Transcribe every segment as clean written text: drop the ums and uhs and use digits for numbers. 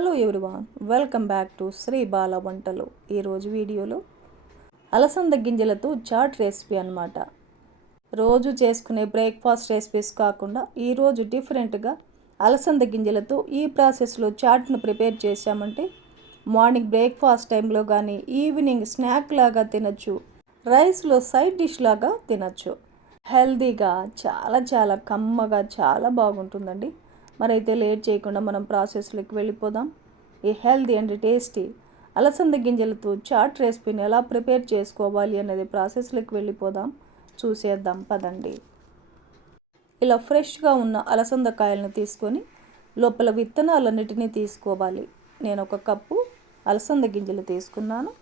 Hello everyone, welcome back to Sri Bala Vantalu. ఈరోజు వీడియోలో అలసంద గింజలతో చాట్ రెసిపీ అన్నమాట. రోజు చేసుకునే బ్రేక్ఫాస్ట్ రెసిపీస్ కాకుండా ఈరోజు డిఫరెంట్గా అలసంద గింజలతో ఈ ప్రాసెస్లో చాట్ను ప్రిపేర్ చేశామంటే మార్నింగ్ బ్రేక్ఫాస్ట్ టైంలో కానీ ఈవినింగ్ స్నాక్ లాగా తినచ్చు, రైస్లో సైడ్ డిష్ లాగా తినచ్చు. హెల్తీగా చాలా కమ్మగా చాలా బాగుంటుందండి. మరైతే లేట్ చేయకుండా మనం ప్రాసెస్లోకి వెళ్ళిపోదాం. ఈ హెల్తీ అండ్ టేస్టీ అలసంద గింజలతో చాట్ రెసిపీని ఎలా ప్రిపేర్ చేసుకోవాలి అనేది ప్రాసెస్లోకి వెళ్ళిపోదాం, చూసేద్దాం పదండి. ఇలా ఫ్రెష్గా ఉన్న అలసంద కాయలను తీసుకొని లోపల విత్తనాలన్నిటినీ తీసుకోవాలి. నేను 1 కప్పు అలసంద గింజలు తీసుకున్నాను.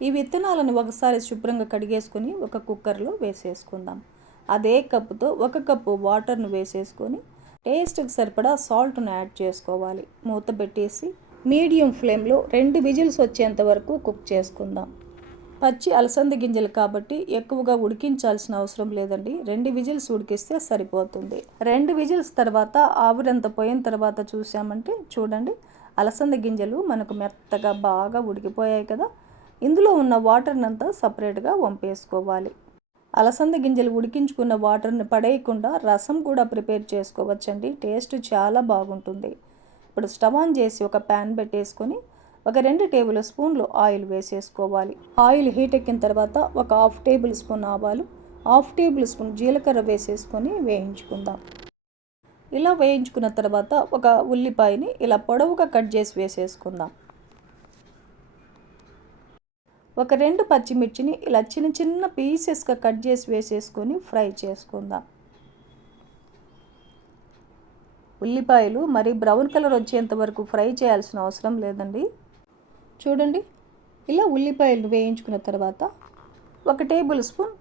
ఈ విత్తనాలను ఒకసారి శుభ్రంగా కడిగేసుకొని ఒక కుక్కర్లో వేసేసుకుందాం. అదే కప్పుతో 1 కప్పు వాటర్ను వేసేసుకొని టేస్ట్కి సరిపడా సాల్ట్ను యాడ్ చేసుకోవాలి. మూత పెట్టేసి మీడియం ఫ్లేమ్లో 2 విజిల్స్ వచ్చేంత వరకు కుక్ చేసుకుందాం. పచ్చి అలసంద గింజలు కాబట్టి ఎక్కువగా ఉడికించాల్సిన అవసరం లేదండి. 2 విజిల్స్ ఉడికిస్తే సరిపోతుంది. 2 విజిల్స్ తర్వాత ఆవిరంతా పోయిన తర్వాత చూసామంటే చూడండి, అలసంద గింజలు మనకు మెత్తగా బాగా ఉడికిపోయాయి కదా. ఇందులో ఉన్న వాటర్ని అంతా సపరేట్గా వంపేసుకోవాలి. అలసంద గింజలు ఉడికించుకున్న వాటర్ని పడేయకుండా రసం కూడా ప్రిపేర్ చేసుకోవచ్చండి. టేస్ట్ చాలా బాగుంటుంది. ఇప్పుడు స్టవ్ ఆన్ చేసి ఒక ప్యాన్ పెట్టేసుకొని ఒక 2 టేబుల్ స్పూన్లు ఆయిల్ వేసేసుకోవాలి. ఆయిల్ హీట్ ఎక్కిన తర్వాత ఒక 1/2 టేబుల్ స్పూన్ ఆవాలు, 1/2 టేబుల్ స్పూన్ జీలకర్ర వేసేసుకొని వేయించుకుందాం. ఇలా వేయించుకున్న తర్వాత ఒక ఉల్లిపాయని ఇలా పొడవుగా కట్ చేసి వేసేసుకుందాం. ఒక 2 పచ్చిమిర్చిని ఇలా చిన్న పీసెస్గా కట్ చేసి వేసేసుకొని ఫ్రై చేసుకుందాం. ఉల్లిపాయలు మరి బ్రౌన్ కలర్ వచ్చేంత వరకు ఫ్రై చేయాల్సిన అవసరం లేదండి. చూడండి, ఇలా ఉల్లిపాయలు వేయించుకున్న తర్వాత 1 టేబుల్ స్పూన్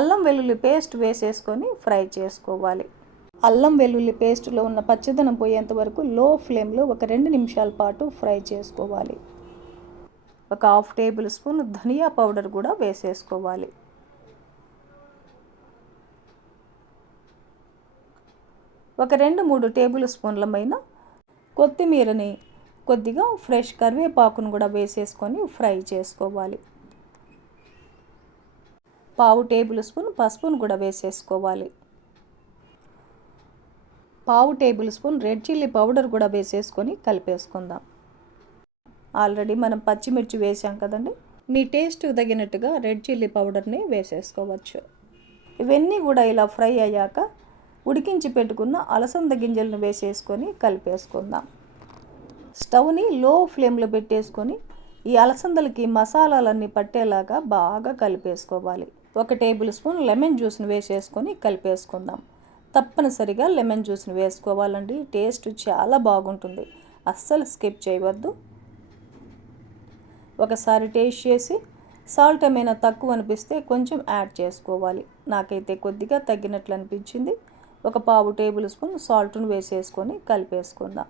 అల్లం వెల్లుల్లి పేస్ట్ వేసేసుకొని ఫ్రై చేసుకోవాలి. అల్లం వెల్లుల్లి పేస్ట్లో ఉన్న పచ్చదనం పోయేంత వరకు లో ఫ్లేమ్లో ఒక 2 నిమిషాల పాటు ఫ్రై చేసుకోవాలి. ఒక 1/2 టేబుల్ స్పూన్ ధనియా పౌడర్ కూడా వేసేసుకోవాలి. ఒక 2-3 టేబుల్ స్పూన్ల పైన కొత్తిమీరని, కొద్దిగా ఫ్రెష్ కరివేపాకును కూడా వేసేసుకొని ఫ్రై చేసుకోవాలి. 1/2 టేబుల్ స్పూన్ పసుపును కూడా వేసేసుకోవాలి. 1/2 table spoon red chilli powder కూడా వేసేసుకొని కలిపేసుకుందాం. ఆల్రెడీ మనం పచ్చిమిర్చి వేసాం కదండి, మీ టేస్ట్కి తగినట్టుగా రెడ్ చిల్లీ పౌడర్ని వేసేసుకోవచ్చు. ఇవన్నీ కూడా ఇలా ఫ్రై అయ్యాక ఉడికించి పెట్టుకున్న అలసంద గింజలను వేసేసుకొని కలిపేసుకుందాం. స్టవ్ని లో ఫ్లేమ్లో పెట్టేసుకొని ఈ అలసందలకి మసాలాలన్నీ పట్టేలాగా బాగా కలిపేసుకోవాలి. 1 టేబుల్ స్పూన్ లెమన్ జ్యూస్ని వేసేసుకొని కలిపేసుకుందాం. తప్పనిసరిగా లెమన్ జ్యూస్ని వేసుకోవాలండి. టేస్ట్ చాలా బాగుంటుంది, అస్సలు స్కిప్ చేయవద్దు. ఒకసారి టేస్ట్ చేసి సాల్ట్ ఏమైనా తక్కువ అనిపిస్తే కొంచెం యాడ్ చేసుకోవాలి. నాకైతే కొద్దిగా తగ్గినట్లు అనిపించింది. ఒక 1/2 టేబుల్ స్పూన్ సాల్ట్ను వేసేసుకొని కలిపేసుకుందాం.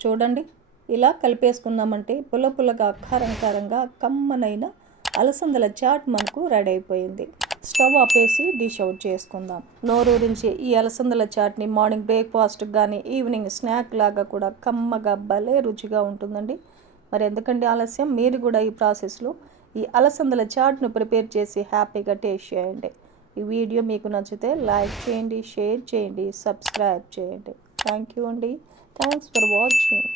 చూడండి, ఇలా కలిపేసుకున్నామంటే పుల్లగా కారంగా కమ్మనైన అలసందల చాట్ మనకు రెడీ అయిపోయింది. స్టవ్ ఆపేసి డిష్ అవుట్ చేసుకుందాం. నోరూరించి ఈ అలసందల చాట్ని మార్నింగ్ బ్రేక్ఫాస్ట్కి కానీ ఈవినింగ్ స్నాక్ లాగా కూడా కమ్మగా భలే రుచిగా ఉంటుందండి. మరి ఎందుకంటే ఆలస్యం, మీరు కూడా ఈ ప్రాసెస్లో ఈ అలసందల చాట్ను ప్రిపేర్ చేసి హ్యాపీగా టేస్ట్ చేయండి. ఈ వీడియో మీకు నచ్చితే లైక్ చేయండి, షేర్ చేయండి, సబ్స్క్రైబ్ చేయండి. థ్యాంక్ యూ అండి. Thanks for watching.